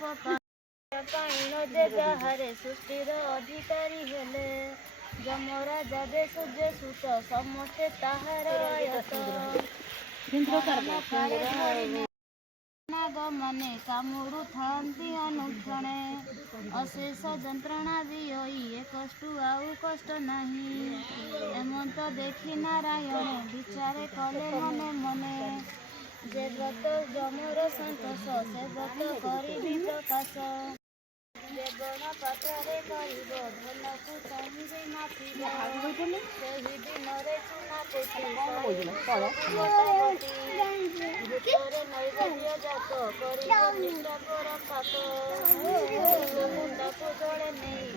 ପାଇଣ ଯେ ଯାହାରେ ସୃଷ୍ଟିର ଅଧିକାରୀ ହେଲେ ଯମରାଜା ଦେଶ ଯେ ସୁତ ସମସ୍ତେ ତାହାର ଆୟତ ନାଗମାନେ କାମୁଡୁଥାନ୍ତି ଅନୁକ୍ଷଣେ ଅଶେଷ ଯନ୍ତ୍ରଣା ଦିଅଇ ଏ କଷ୍ଟୁ ଆଉ କଷ୍ଟ ନାହିଁ ଏମନ୍ତ ଦେଖି ନାରାୟଣେ ବିଚାରେ କଲେ ମନେ ମନେ ଯେ ବ୍ରତ ଯମର ସନ୍ତୋଷ ସେ ବ୍ରତ କରିବି ପ୍ରକାଶ ଯେ ବଣ ପାତ୍ରରେ କରିବ ଧନକୁ ଚାହିଁବେ ମାପିବ ସେହି ଦିନରେ ଚୁନା ପୋତି ଭିତରେ ନୈବେଦ୍ୟ ଯାକ କରିବ ନିଷ୍ଠାପର ପାକ ମୁଣ୍ଡକୁ ଜଳେ ନେଇ